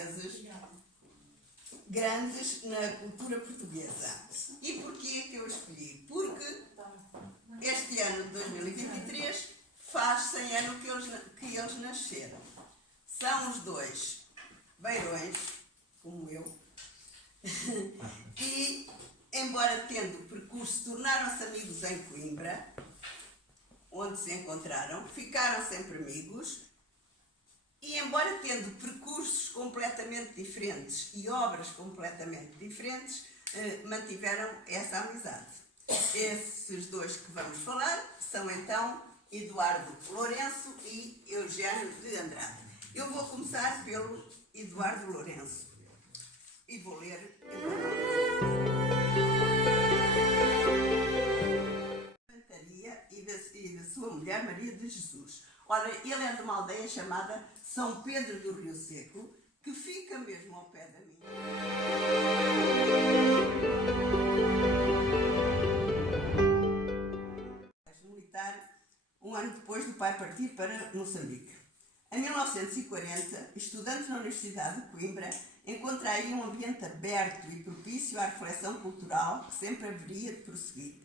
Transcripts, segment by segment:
portugueses grandes na cultura portuguesa. E porquê que eu escolhi? Porque este ano de 2023 faz 100 anos que eles nasceram. São os dois beirões, como eu, e, embora tendo percurso, tornaram-se amigos em Coimbra, onde se encontraram, ficaram sempre amigos, e embora tendo percursos completamente diferentes e obras completamente diferentes, mantiveram essa amizade. Esses dois que vamos falar são então Eduardo Lourenço e Eugênio de Andrade. Eu vou começar pelo Eduardo Lourenço e vou ler e da sua mulher Maria de Jesus. Ora, ele é de uma aldeia chamada São Pedro do Rio Seco, que fica mesmo ao pé da minha. Militar, um ano depois do pai partir para Moçambique. Em 1940, estudante na Universidade de Coimbra, encontra aí um ambiente aberto e propício à reflexão cultural que sempre haveria de prosseguir.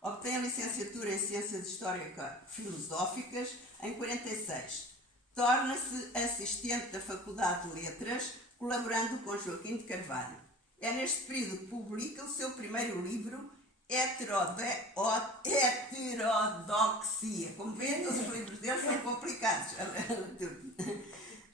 Obtém a licenciatura em Ciências Histórico-Filosóficas em 46. Torna-se assistente da Faculdade de Letras, colaborando com Joaquim de Carvalho. É neste período que publica o seu primeiro livro, Heterodoxia. Como veem, os livros dele são complicados,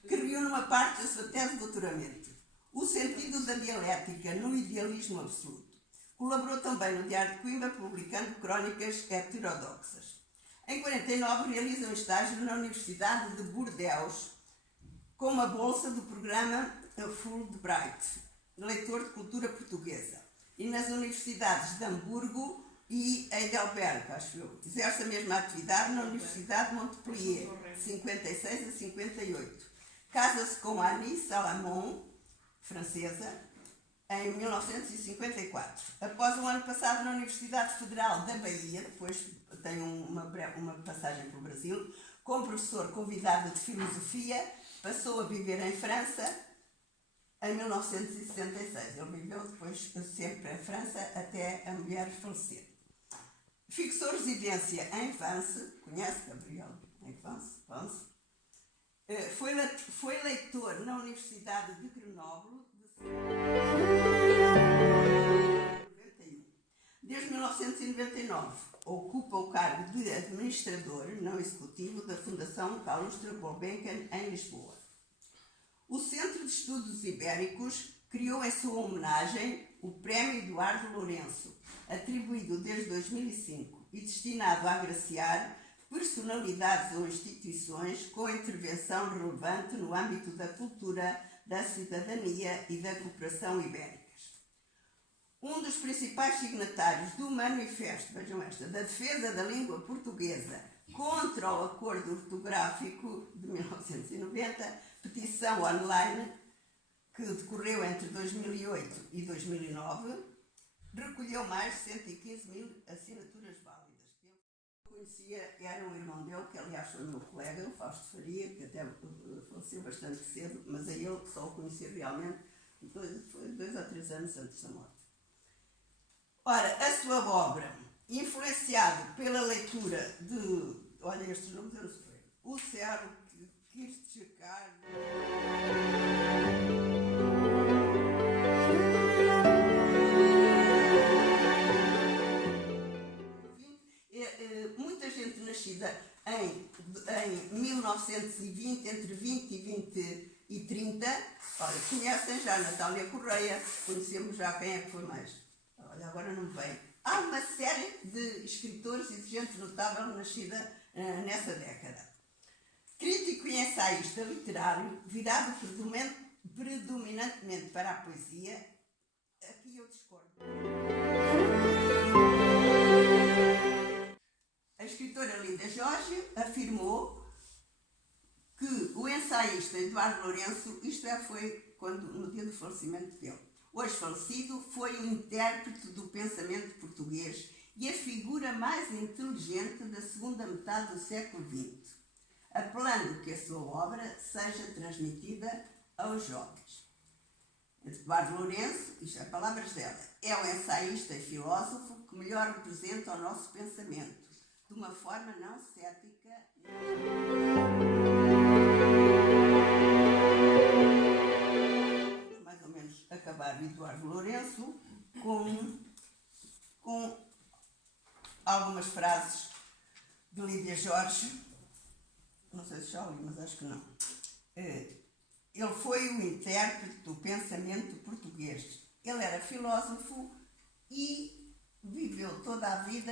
que reúne uma parte da sua tese de doutoramento. O sentido da dialética no idealismo absoluto. Colaborou também no Diário de Coimbra, publicando crónicas heterodoxas. Em 49, realiza um estágio na Universidade de Bordeaux, com uma bolsa do programa Fulbright, leitor de cultura portuguesa, e nas universidades de Hamburgo e Heidelberg, acho eu. Exerce a mesma atividade na Universidade de Montpellier, de 56 a 58. Casa-se com Annie Salamon, francesa, em 1954. Após um ano passado na Universidade Federal da Bahia, depois tem uma passagem pelo Brasil, como professor convidado de filosofia, passou a viver em França em 1966. Ele viveu depois sempre em França até a mulher falecer. Fixou residência em Vence, conhece Gabriel? Em Vence. Foi leitor na Universidade de Grenoble desde 1999. Ocupa o cargo de administrador não executivo da Fundação Carlos Gulbenkian em Lisboa. O Centro de Estudos Ibéricos criou em sua homenagem o Prémio Eduardo Lourenço, atribuído desde 2005 e destinado a agraciar personalidades ou instituições com intervenção relevante no âmbito da cultura, da cidadania e da cooperação ibéricas. Um dos principais signatários do manifesto, vejam esta, da defesa da língua portuguesa contra o acordo ortográfico de 1990, petição online que decorreu entre 2008 e 2009, recolheu mais de 115 mil assinaturas válidas. Eu conhecia, era um irmão dele, que aliás foi meu colega, o Fausto Faria, que até faleceu bastante cedo, mas a ele só o conheci realmente foi 2 ou 3 anos antes da morte. Ora, a sua obra, influenciado pela leitura de, olha estes nomes eu não sei, o Céu, Kierkegaard, muita gente nascida em 1920, entre 20 e 30, olha, conhecem já a Natália Correia, conhecemos já quem é que foi mais. Olha, agora não me vem. Há uma série de escritores e de gente notável nascida nessa década. Crítico e ensaísta literário, virado predominantemente para a poesia, aqui eu discordo. A escritora Linda Jorge afirmou que o ensaísta Eduardo Lourenço, foi no dia do falecimento dele, hoje falecido, foi o intérprete do pensamento português e a figura mais inteligente da segunda metade do século XX, apelando que a sua obra seja transmitida aos jovens. Eduardo Lourenço, isto é palavras dela, é o ensaísta e filósofo que melhor representa o nosso pensamento, de uma forma não cética. Vamos mais ou menos acabar o Eduardo Lourenço com algumas frases de Lídia Jorge. Não sei se já li, mas acho que não. Ele foi o intérprete do pensamento português. Ele era filósofo e viveu toda a vida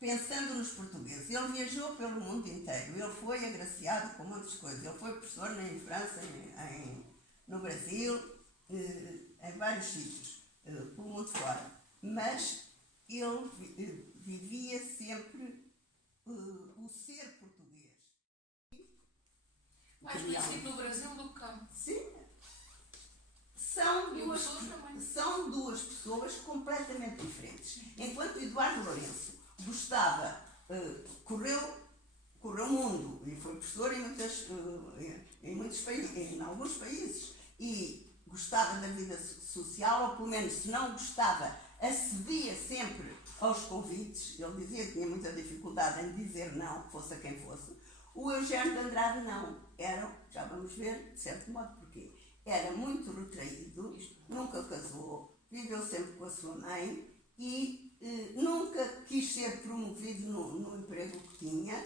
pensando nos portugueses. Ele viajou pelo mundo inteiro. Ele foi agraciado com muitas coisas. Ele foi professor em França, no Brasil, em vários sítios, pelo mundo fora. Mas ele vivia sempre o ser português. Mais conhecido no Brasil do que cá. Sim. São duas pessoas completamente diferentes. Enquanto Eduardo Lourenço gostava, correu o mundo e foi professor em alguns países e gostava da vida social, ou pelo menos se não gostava, acedia sempre aos convites. Ele dizia que tinha muita dificuldade em dizer não, fosse a quem fosse. O Eugênio de Andrade não, já vamos ver de certo modo porquê. Era muito retraído, nunca casou, viveu sempre com a sua mãe e nunca quis ser promovido no emprego que tinha,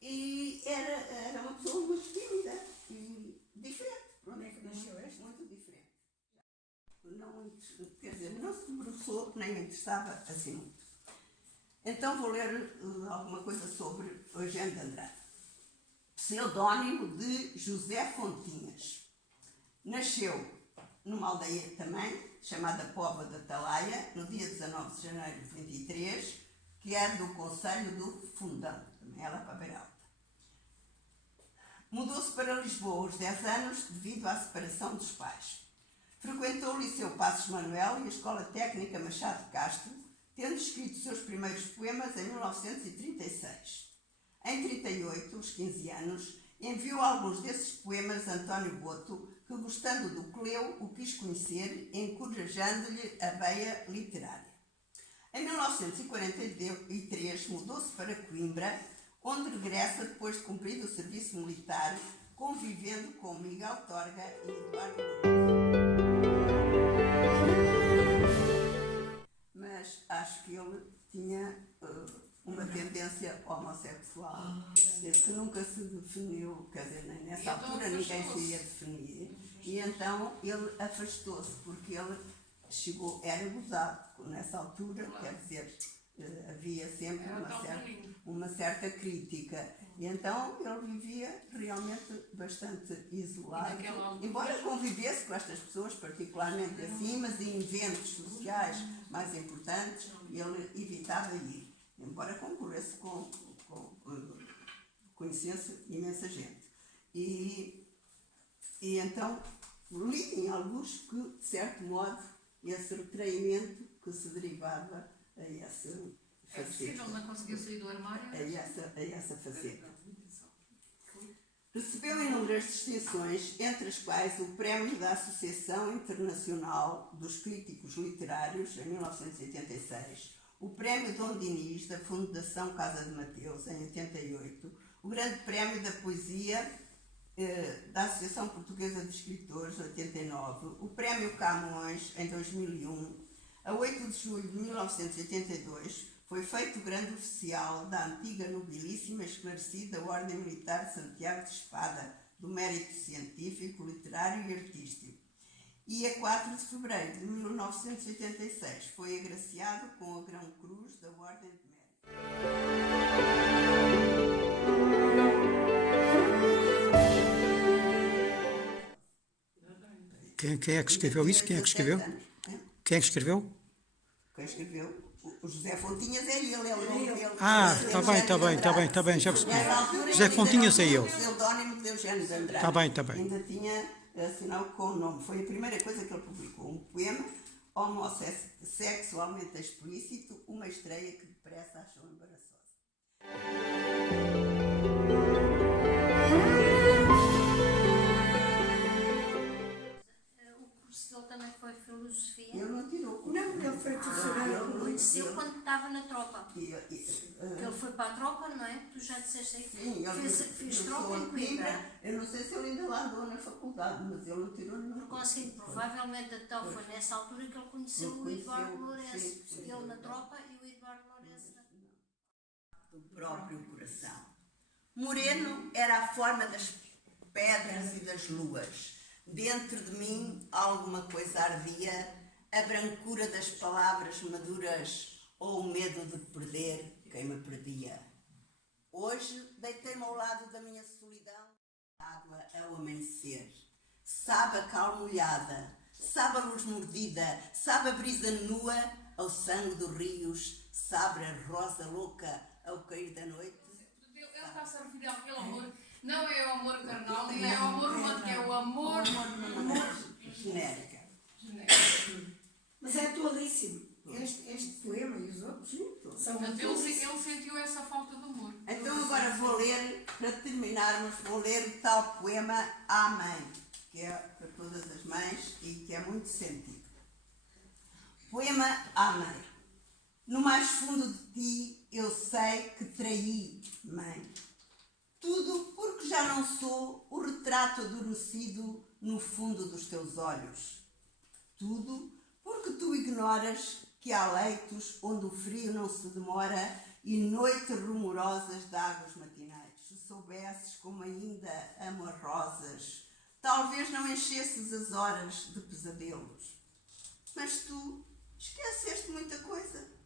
e era uma pessoa muito tímida e diferente. Onde é que nasceu este? Muito diferente. Não se debruçou nem me interessava assim muito. Então vou ler alguma coisa sobre Eugênio de Andrade. Pseudónimo de José Fontinhas. Nasceu numa aldeia também, chamada Póvoa da Atalaia, no dia 19 de janeiro de 23, que era do concelho do Fundão, também ela para Beira Alta. Mudou-se para Lisboa aos 10 anos devido à separação dos pais. Frequentou o Liceu Passos Manuel e a Escola Técnica Machado de Castro, tendo escrito seus primeiros poemas em 1936. Em 38, aos 15 anos, enviou alguns desses poemas a António Boto, que, gostando do Cleu, o quis conhecer, encorajando-lhe a veia literária. Em 1943, mudou-se para Coimbra, onde regressa depois de cumprir o serviço militar, convivendo com Miguel Torga e Eduardo Lourenço. Mas acho que ele tinha uma tendência homossexual, que nunca se definiu, quer dizer, nessa altura ninguém se ia definir, e então ele afastou-se, porque ele era gozado nessa altura, quer dizer, havia sempre uma certa crítica, e então ele vivia realmente bastante isolado, embora convivesse com estas pessoas particularmente assim, mas em eventos sociais mais importantes ele evitava ir, embora concorresse conhecesse imensa gente. E então li em alguns que, de certo modo, esse retraimento que se derivava a essa faceta. É possível, não conseguiu sair do armário? A essa faceta. Recebeu inúmeras distinções, entre as quais o Prémio da Associação Internacional dos Críticos Literários, em 1986, o Prémio Dom Dinis, da Fundação Casa de Mateus, em 88, o Grande Prémio da Poesia da Associação Portuguesa de Escritores, 89, o Prémio Camões, em 2001, a 8 de julho de 1982, foi feito grande oficial da antiga nobilíssima esclarecida Ordem Militar de Santiago de Espada, do mérito científico, literário e artístico. E a 4 de fevereiro de 1986 foi agraciado com a Grão Cruz da Ordem de Mérito. Quem é que escreveu isso? Quem é que escreveu? Quem é que escreveu? Quem escreveu? O José Fontinhas é ele, é o nome dele. Está bem, já percebi. José Fontinhas é ele. O pseudónimo de Eugênio de Andrade. Está bem. Ainda tinha assinado com o nome. Foi a primeira coisa que ele publicou. Um poema homossexualmente explícito, uma estreia que depressa achou embaraçosa. Não, ele conheceu quando estava na tropa. Que Ele foi para a tropa, não é? Tu já disseste aí. sim, Fez tropa em Coimbra. Eu não sei se ele ainda lá andou na faculdade, mas ele não tirou nenhum. Assim, provavelmente então foi nessa altura que ele conheceu o Eduardo Lourenço. Ele na tropa e o Eduardo Lourenço na... Do próprio coração. Moreno era a forma das pedras e das luas. Dentro de mim alguma coisa ardia, a brancura das palavras maduras ou o medo de perder quem me perdia. Hoje deitei-me ao lado da minha solidão, água ao amanhecer. Sabe a cal molhada, sabe a luz mordida, sabe a brisa nua ao sangue dos rios, sabe a rosa louca ao cair da noite. Ele está-se a referir àquele amor. Não é o amor carnal, nem é o amor romântico, é o amor Genérica. genérico. Mas é atualíssimo. Este poema e os outros são Portanto, ele atualíssimos. sentiu essa falta de amor. Então agora vou ler, para terminarmos, vou ler o tal poema à mãe, que é para todas as mães e que é muito sentido. Poema à mãe. No mais fundo de ti eu sei que traí, mãe. Tudo porque já não sou o retrato adormecido no fundo dos teus olhos. Tudo porque tu ignoras que há leitos onde o frio não se demora e noites rumorosas de águas matinais. Se soubesses como ainda amo as rosas, talvez não enchesses as horas de pesadelos. Mas tu esqueceste muita coisa.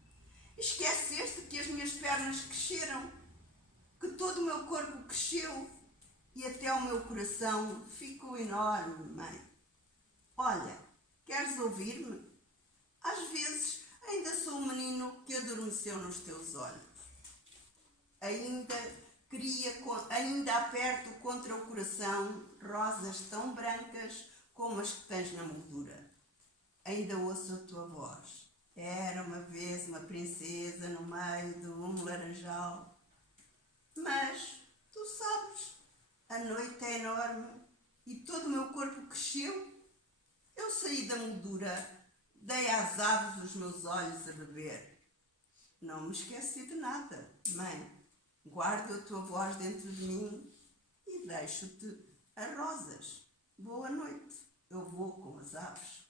Esqueceste que as minhas pernas cresceram, que todo o meu corpo cresceu e até o meu coração ficou enorme, mãe. Olha, queres ouvir-me? Às vezes ainda sou um menino que adormeceu nos teus olhos. Ainda aperto contra o coração rosas tão brancas como as que tens na moldura. Ainda ouço a tua voz. Era uma vez uma princesa no meio de um laranjal. Mas, tu sabes, a noite é enorme e todo o meu corpo cresceu. Eu saí da moldura, dei às aves os meus olhos a beber. Não me esqueci de nada, mãe. Guardo a tua voz dentro de mim e deixo-te as rosas. Boa noite. Eu vou com as aves.